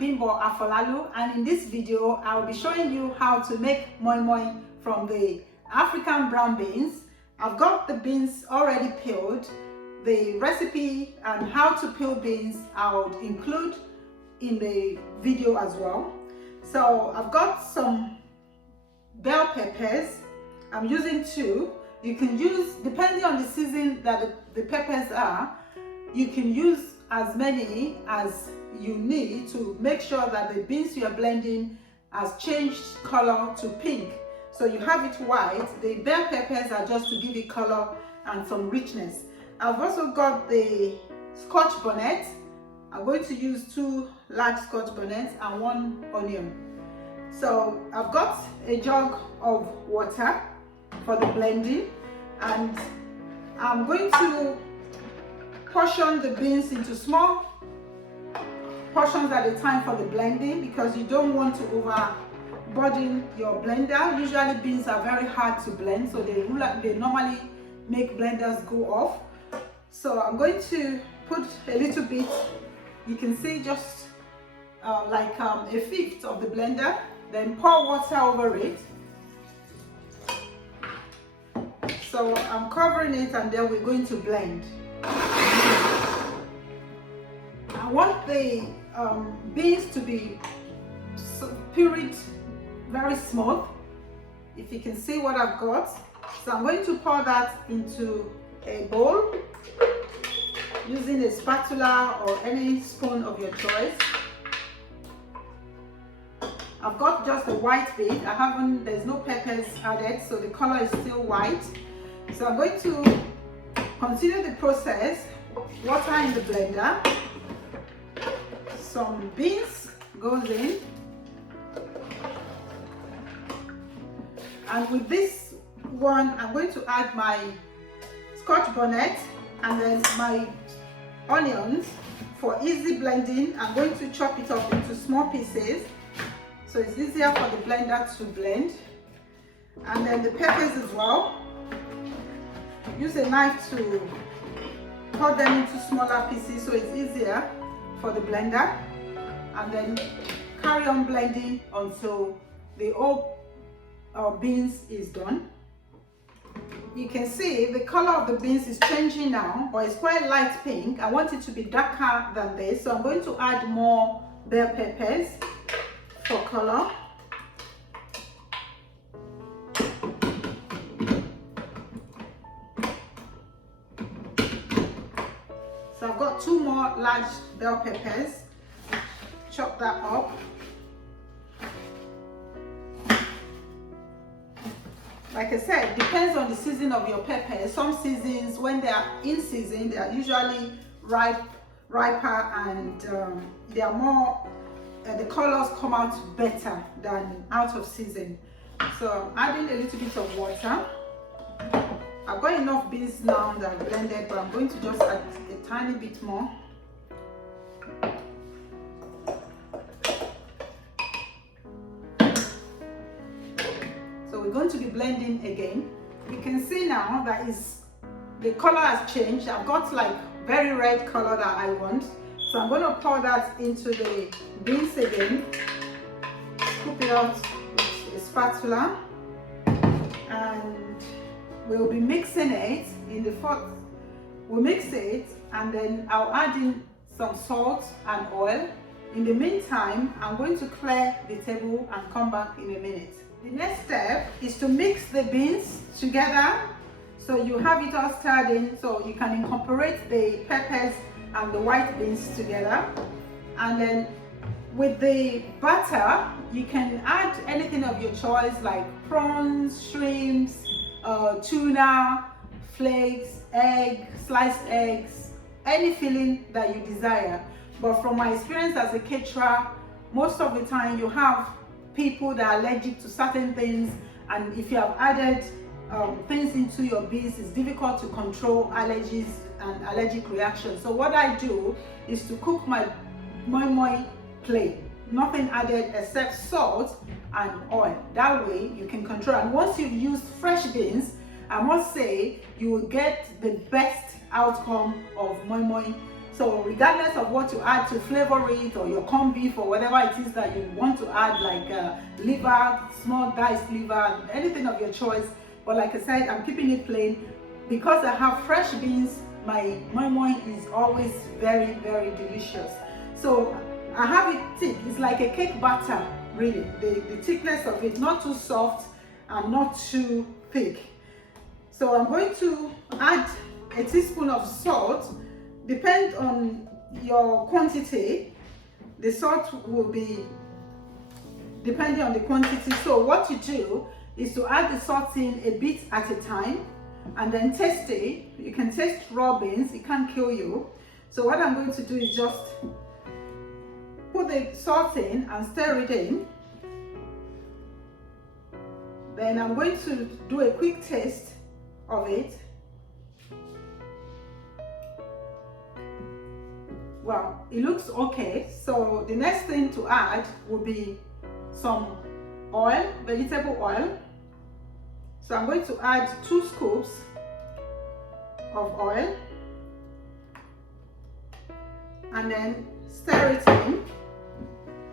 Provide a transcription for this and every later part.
Bimbo Afolalu, and in this video I'll be showing you how to make Moin Moin from the African brown beans. I've got the beans already peeled. The recipe and how to peel beans I'll include in the video as well. So I've got some bell peppers. I'm using 2. You can use, depending on the season that the peppers are, you can use as many as you need to make sure that the beans you are blending has changed color to pink. So you have it white. The bell peppers are just to give it color and some richness. I've also got the scotch bonnet. I'm going to use 2 large scotch bonnets and 1 onion. So I've got a jug of water for the blending, and I'm going to portion the beans into small portions at a time for the blending, because you don't want to overburden your blender. Usually beans are very hard to blend, so they normally make blenders go off. So I'm going to put a little bit, you can see just like a 1/5 of the blender, then pour water over it. So I'm covering it, and then we're going to blend. I want the beans to be pureed very smooth, if you can see what I've got. So I'm going to pour that into a bowl using a spatula or any spoon of your choice. I've got just a white bit. There's no peppers added, so the color is still white. So I'm going to continue the process. Water in the blender. Some beans goes in. And with this one, I'm going to add my scotch bonnet and then my onions for easy blending. I'm going to chop it up into small pieces, so it's easier for the blender to blend. And then the peppers as well. Use a knife to cut them into smaller pieces so it's easier for the blender. And then carry on blending until the whole beans is done. You can see the color of the beans is changing now, but it's quite light pink. I want it to be darker than this, so I'm going to add more bell peppers for color. So I've got 2 more large bell peppers. Chop that up. Like I said, depends on the season of your peppers. Some seasons, when they are in season, they are usually riper, and they are more, the colors come out better than out of season. So I'm adding a little bit of water. I've got enough beans now that I've blended, but I'm going to just add a tiny bit more. So we're going to be blending again. You can see now that the color has changed. I've got like very red color that I want. So I'm going to pour that into the beans again. Scoop it out with a spatula. And we'll be mixing it in the pot. We'll mix it, and then I'll add in some salt and oil. In the meantime, I'm going to clear the table and come back in a minute. The next step is to mix the beans together, so you have it all stirred in, so you can incorporate the peppers and the white beans together. And then with the batter, you can add anything of your choice, like prawns, shrimps, tuna, flakes, egg, sliced eggs, any filling that you desire. But from my experience as a caterer, most of the time you have people that are allergic to certain things, and if you have added things into your beans, it's difficult to control allergies and allergic reactions. So what I do is to cook my Moin Moin plain, nothing added except salt and oil. That way you can control. And once you've used fresh beans, I must say you will get the best outcome of Moin Moin. So regardless of what you add to flavor it, or your corned beef, or whatever it is that you want to add, like liver, small diced liver, anything of your choice. But like I said, I'm keeping it plain because I have fresh beans. My moin moin is always very, very delicious. So I have it thick. It's like a cake batter, really. The thickness of it, not too soft and not too thick. So I'm going to add a teaspoon of salt. Depend on your quantity. The salt will be depending on the quantity. So what you do is to add the salt in a bit at a time, and then taste it. You can taste raw beans, it can't kill you. So what I'm going to do is just put the salt in and stir it in. Then I'm going to do a quick taste of it. Well, it looks okay. So the next thing to add will be some oil, vegetable oil. So I'm going to add 2 scoops of oil and then stir it in.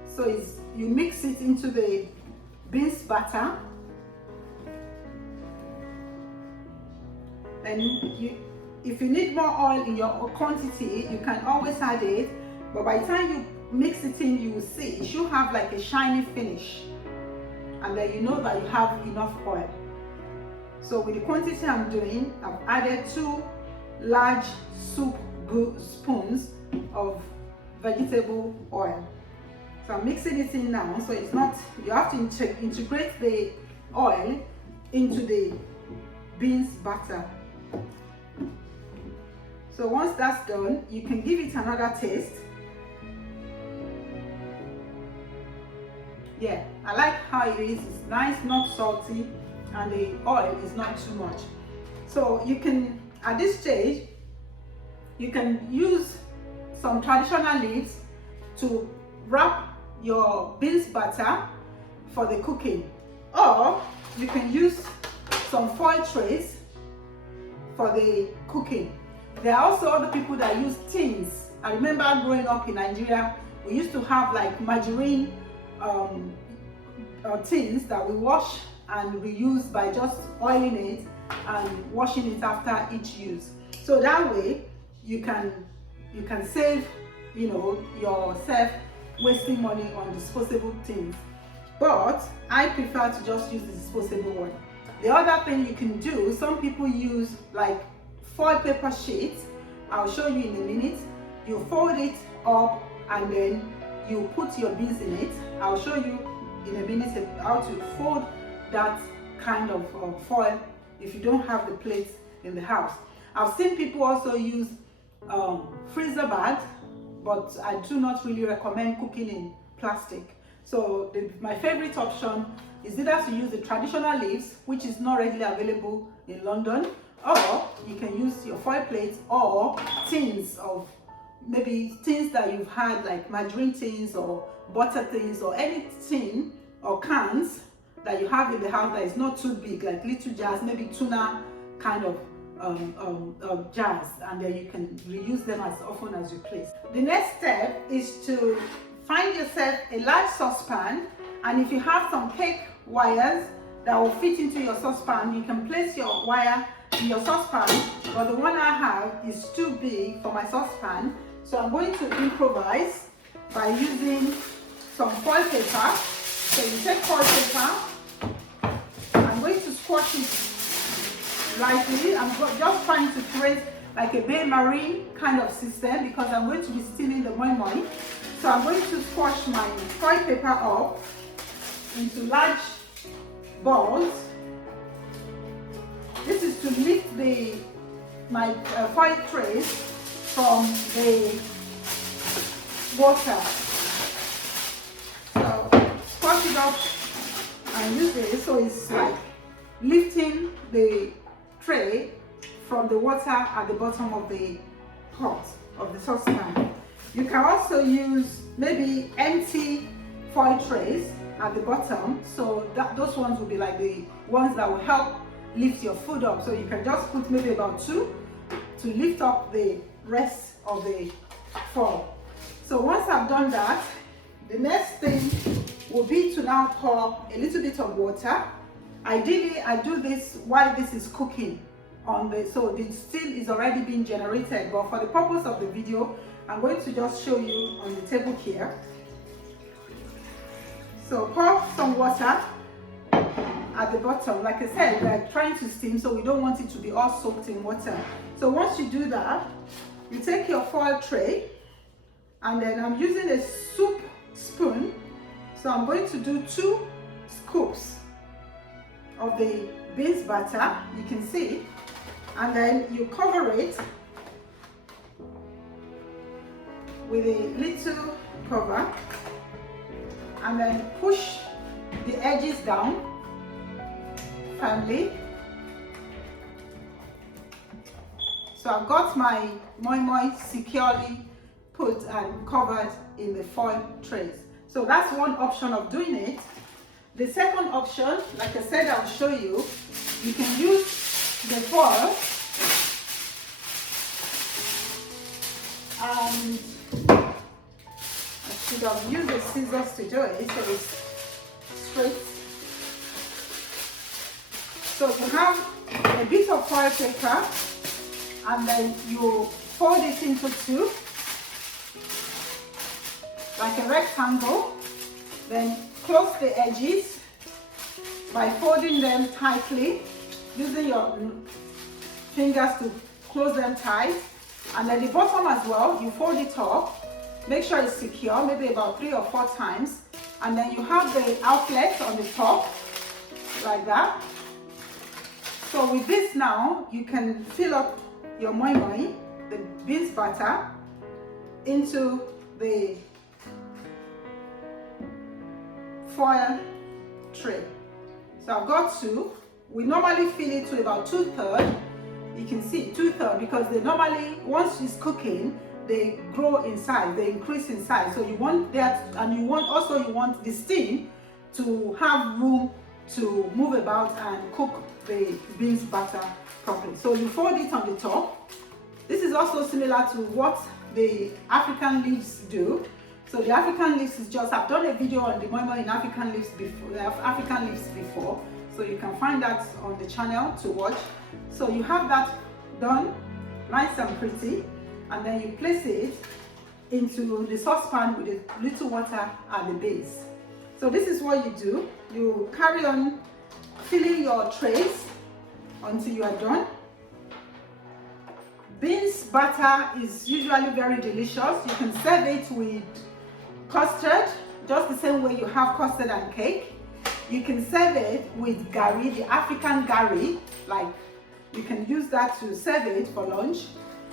So you mix it into the beans batter. And if you need more oil in your quantity, you can always add it. But by the time you mix it in, you will see it should have like a shiny finish. And then you know that you have enough oil. So with the quantity I'm doing, I've added 2 large soup spoons of vegetable oil. So I'm mixing it in now. So it's not, you have to integrate the oil into the beans batter. So once that's done, you can give it another taste. Yeah, I like how it is. It's nice, not salty, and the oil is not too much. So you can, at this stage, you can use some traditional leaves to wrap your beans batter for the cooking, or you can use some foil trays for the cooking. There are also other people that use tins. I remember growing up in Nigeria, we used to have like margarine tins that we wash and reuse by just oiling it and washing it after each use. So that way you can save, you know, yourself wasting money on disposable things. But I prefer to just use the disposable one. The other thing you can do, some people use like foil paper sheets. I'll show you in a minute. You fold it up and then you put your beans in it. I'll show you in a minute how to fold that kind of foil if you don't have the plates in the house. I've seen people also use freezer bags, but I do not really recommend cooking in plastic. So my favorite option is either to use the traditional leaves, which is not readily available in London, or you can use your foil plates or tins of, maybe tins that you've had, like margarine tins or butter tins or any tin or cans that you have in the house that is not too big, like little jars, maybe tuna kind of jars, and then you can reuse them as often as you please. The next step is to find yourself a large saucepan, and if you have some cake wires that will fit into your saucepan, you can place your wire in your saucepan, but the one I have is too big for my saucepan. So I'm going to improvise by using some foil paper. So you take foil paper, I'm going to squash it lightly. I'm just trying to create like a bain-marie kind of system because I'm going to be steaming the moin moin. So I'm going to squash my foil paper up into large balls. This is to lift my foil trays from the water. So squash it up and use this so it's like lifting the tray from the water at the bottom of the pot of the saucepan. You can also use maybe empty foil trays at the bottom, so those ones will be like the ones that will help lift your food up. So you can just put maybe about 2 to lift up the rest of the 4. So once I've done that, the next thing will be to now pour a little bit of water. Ideally, I do this while this is cooking so the steam is already being generated, but for the purpose of the video, I'm going to just show you on the table here. So pour some water at the bottom. Like I said, we're trying to steam, so we don't want it to be all soaked in water. So once you do that, you take your foil tray, and then I'm using a soup spoon. So I'm going to do 2 scoops of the beans batter, you can see, and then you cover it with a little cover, and then push the edges down firmly. So I've got my moi moi securely put and covered in the foil trays. So that's one option of doing it. The second option, like I said, I'll show you. You can use the foil and I should have used the scissors to do it so it's straight. So you have a bit of foil paper and then you fold it into 2 like a rectangle, then close the edges by folding them tightly, using your fingers to close them tight, and at the bottom as well, you fold it up, make sure it's secure, maybe about 3 or 4 times, and then you have the outlet on the top, like that. So with this now, you can fill up your moi moi, the beans batter, into the foil tray. So I've got 2. We normally fill it to about 2/3. You can see 2/3 because they normally, once it's cooking, they grow in size, they increase in size. So you want that, and you want the steam to have room to move about and cook the beans batter properly. So you fold it on the top. This is also similar to what the African leaves do. So the African leaves is just, I've done a video on the moi moi in African leaves before, so you can find that on the channel to watch. So you have that done, nice and pretty, and then you place it into the saucepan with a little water at the base. So this is what you do. You carry on filling your trays until you are done. Beans batter is usually very delicious. You can serve it with custard, just the same way you have custard and cake. You can serve it with gari, the African gari, like you can use that to serve it for lunch.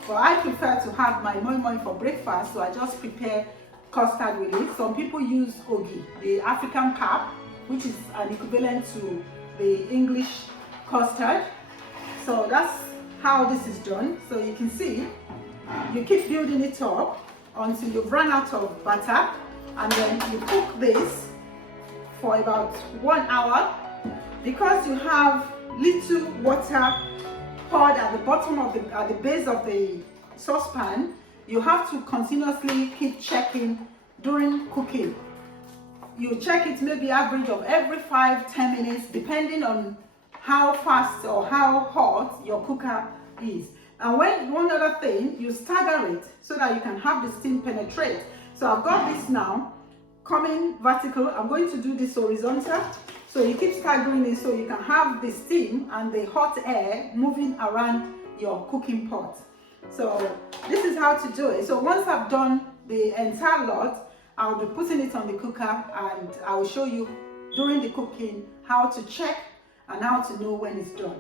But I prefer to have my moi moi for breakfast, so I just prepare custard with it. Some people use ogi, the African pap, which is an equivalent to the English custard. So that's how this is done. So you can see, you keep building it up until you've run out of butter, and then you cook this for about 1 hour. Because you have little water poured at the bottom of at the base of the saucepan, you have to continuously keep checking during cooking. You check it maybe average of every 5-10 minutes, depending on how fast or how hot your cooker is. And one other thing, you stagger it so that you can have the steam penetrate. So I've got this now coming vertical. I'm going to do this horizontal. So you keep staggering it so you can have the steam and the hot air moving around your cooking pot. So this is how to do it. So once I've done the entire lot, I'll be putting it on the cooker, and I will show you during the cooking how to check and how to know when it's done.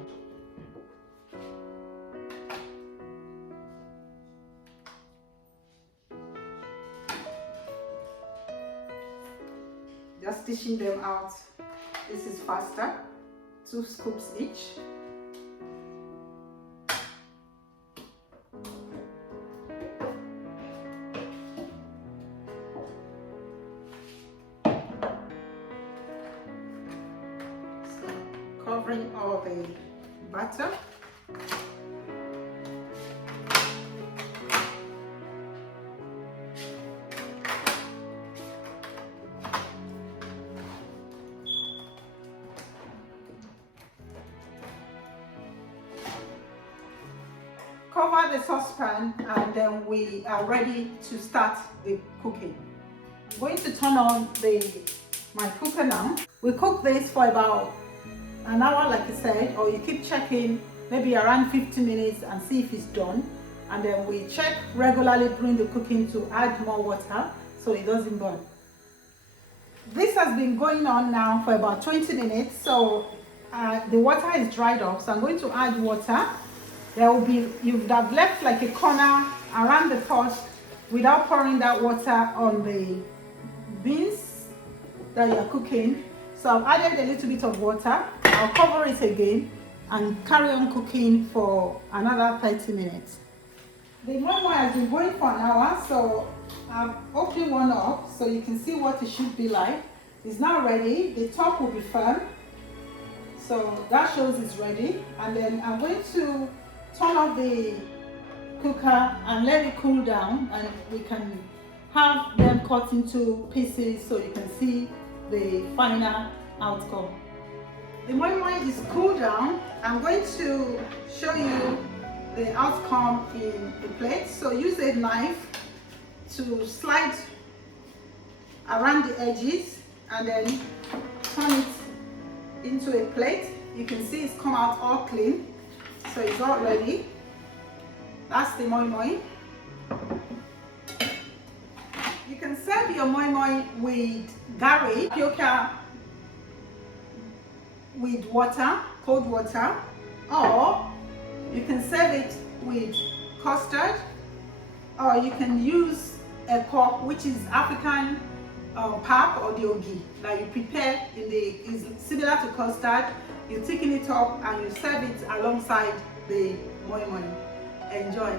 Just dishing them out. This is faster. 2 scoops each. So, covering all the butter. cover the saucepan and then we are ready to start the cooking. I'm going to turn on my cooker now. We cook this for about an hour like I said, or you keep checking maybe around 50 minutes and see if it's done. And then we check regularly during the cooking to add more water so it doesn't burn. This has been going on now for about 20 minutes, so the water is dried up, so I'm going to add water. You would have left like a corner around the pot without pouring that water on the beans that you're cooking. So I've added a little bit of water. I'll cover it again and carry on cooking for another 30 minutes. The moi moi has been going for an hour, so I'm opening one up so you can see what it should be like. It's now ready. The top will be firm, so that shows it's ready. And then I'm going to turn off the cooker and let it cool down, and we can have them cut into pieces so you can see the final outcome. The moi moi is cooled down. I'm going to show you the outcome in a plate. So use a knife to slide around the edges and then turn it into a plate. You can see it's come out all clean, so it's all ready. That's the moi moi. You can serve your moi moi with gari, tapioca with water, cold water, or you can serve it with custard, or you can use a cup, which is African pap or diogi that you prepare is similar to custard. You thicken it up and you serve it alongside the moi moi. Enjoy.